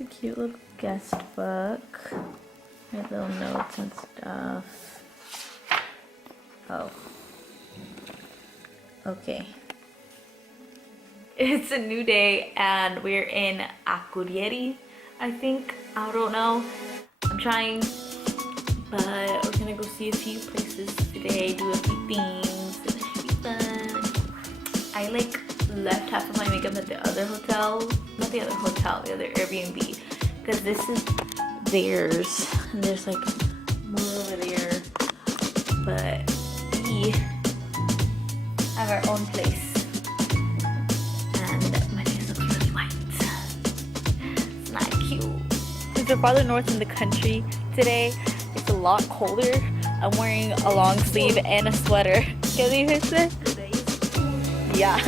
It's a cute little guest book. With little notes and stuff. Oh. Okay. It's a new day and we're in Akureyri, I think. I don't know. I'm trying. But we're gonna go see a few places today, do a few things, and it should be fun. I like left half of my makeup at the other hotel. Not the other hotel, the other Airbnb. Because this is theirs. And there's like more over there. But we have our own place. And my face looks really white. It's not cute. Since we're farther north in the country today, it's a lot colder. I'm wearing a long sleeve and a sweater. Can you hear that? Yeah.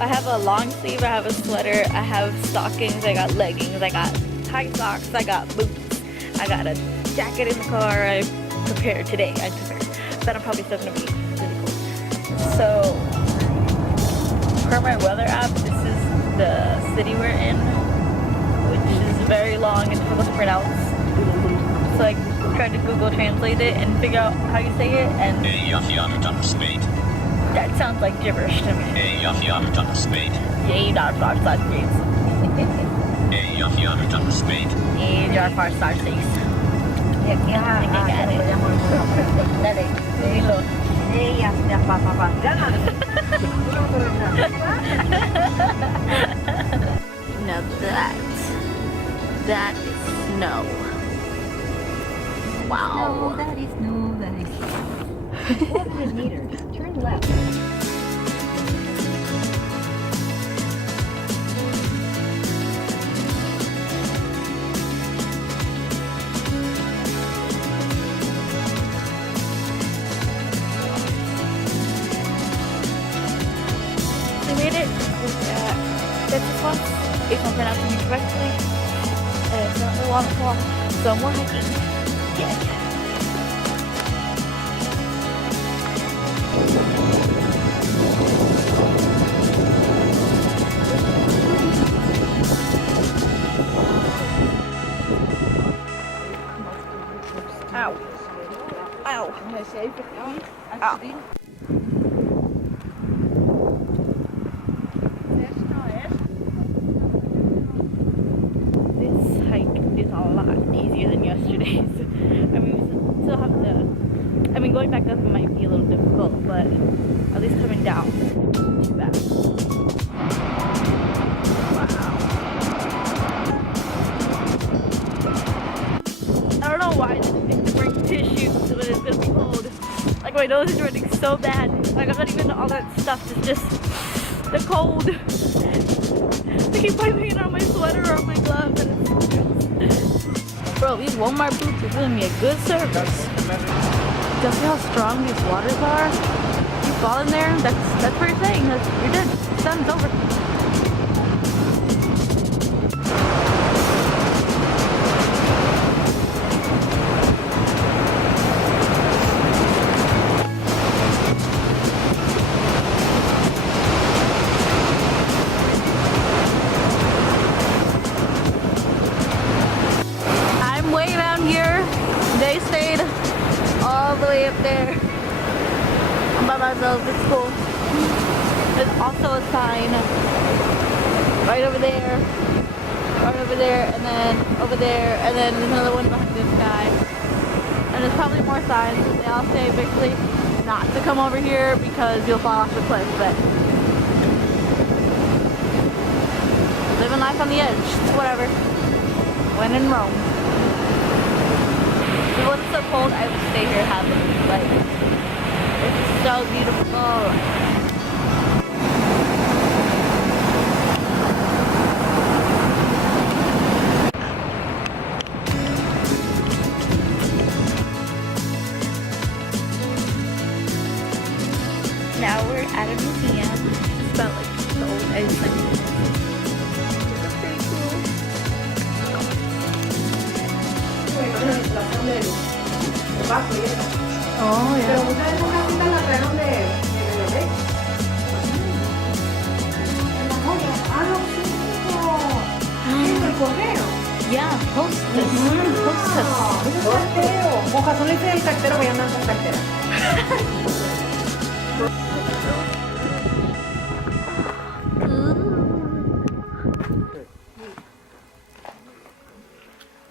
I have a long sleeve, I have a sweater, I have stockings, I got leggings, I got high socks, I got boots, I got a jacket in the car. I'm prepared today. I'm prepared. But I'm probably still gonna be really cold. So, per my weather app, this is the city we're in, which is very long and difficult to pronounce. So I tried to Google translate it and figure out how you say it, and that sounds like gibberish to me. Yay, dark far start space. Yay, dark far start space. I think I got it. Now that is snow. Wow. No, that is no, that is 400 meters. Turn left. We made it with Dettifoss, if I'm pronouncing it correctly. It's not a waterfall, so more hiking. Yeah. Ow. Ow. Ow. This hike is a lot easier than yesterday's. I mean, we still have to, going back up it might be a little difficult, but at least coming down isn't too bad. I don't know why I didn't think to bring tissues when it's gonna be cold. Like, my nose is running so bad. Like, I'm not even all that stuff. It's just the cold. I keep putting it on my sweater or on my gloves, and it's bro, these Walmart boots are doing me a good service. Do you see how strong these waters are? You fall in there, that's what you're saying. You're dead. It's done. It's over. They stayed all the way up there. I'm by myself. It's cool. There's also a sign right over there, and then over there, and then there's another one behind this guy. And there's probably more signs. They all say basically not to come over here because you'll fall off the cliff. But living life on the edge. It's whatever. When in Rome. When it's so cold, I will stay here happily. Like, it's so beautiful. Now we're at a museum. It's about like the old Icelandic. It's pretty cool. Oh, yeah. Pero muchas de esas casitas las trajeron de bebé. En las ollas. ¡Ah, no! Yeah, hostess. Hostess. Cartero. Con razón le dicen el cartero que andan con cartera.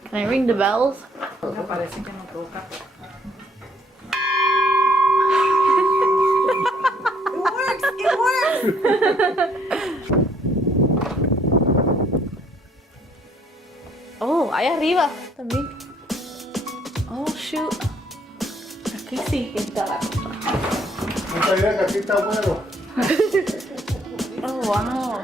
Can I ring the bells? Me parece que no toca. It works! Oh, ahí arriba también. Oh, shoot. Aquí sí que está la cosa. No sabía que aquí está bueno. Oh, wow.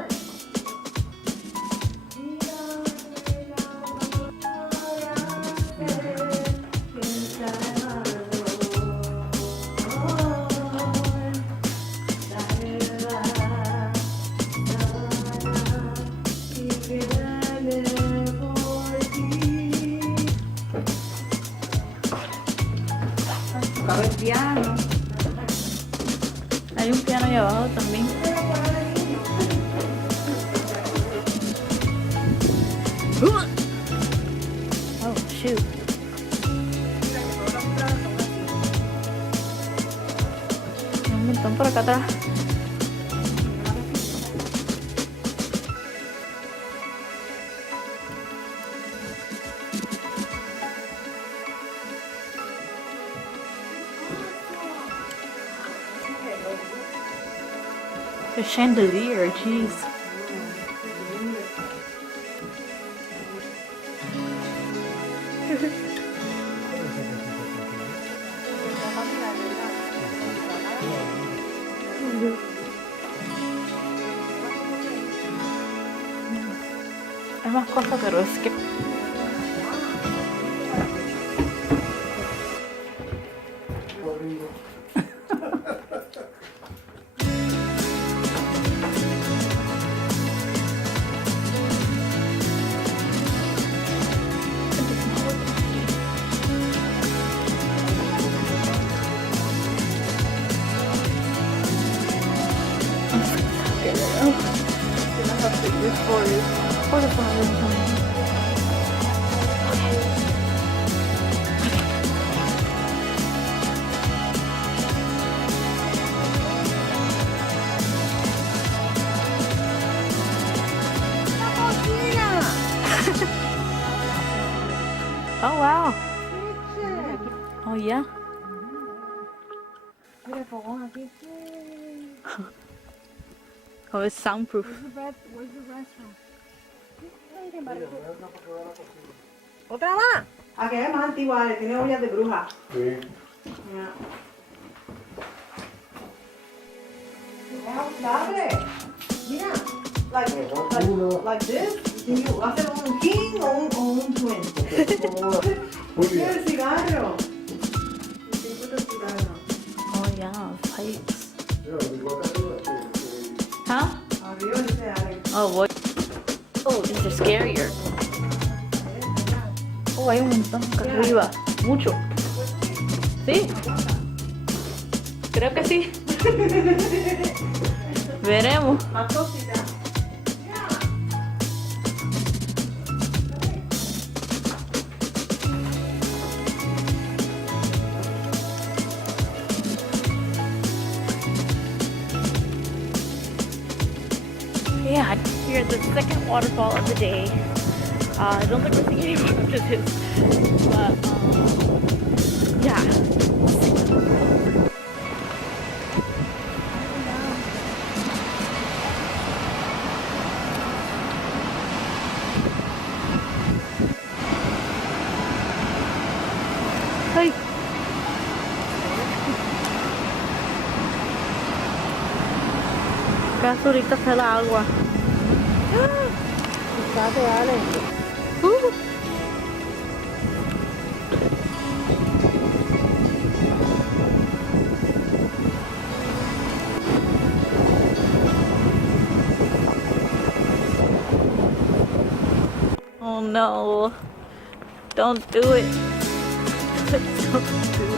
Tocaba el piano. Hay un piano ahí abajo también. Oh, shoot. Hay un montón por acá atrás. The chandelier, jeez. Hay más cosas, pero es que... Oh, wow. Oh, yeah. Mira el fogón aquí. Oh, it's soundproof. Where's the restroom? ¿Otra más? Aquella es más antigua, tiene ollas de bruja. Sí. Dale. Mira. Like this. ¿Hace un king o un twin? Muy Mira bien. el cigarro. El tipo de cigarro. Oh, yeah, pipes. Mira, mi boca arriba, sí. Huh? Arriba dice Alex. Oh, boy. Oh, these are scarier. Oh, hay un montón acá arriba. Mucho. ¿Sí? Creo que sí. Veremos. Más cositas. Yeah, here at the second waterfall of the day. I don't think we're seeing any more after this, but yeah. Hey. Acaso ahorita está el agua. Fíjate, Alex. Oh no. Don't do it. Don't do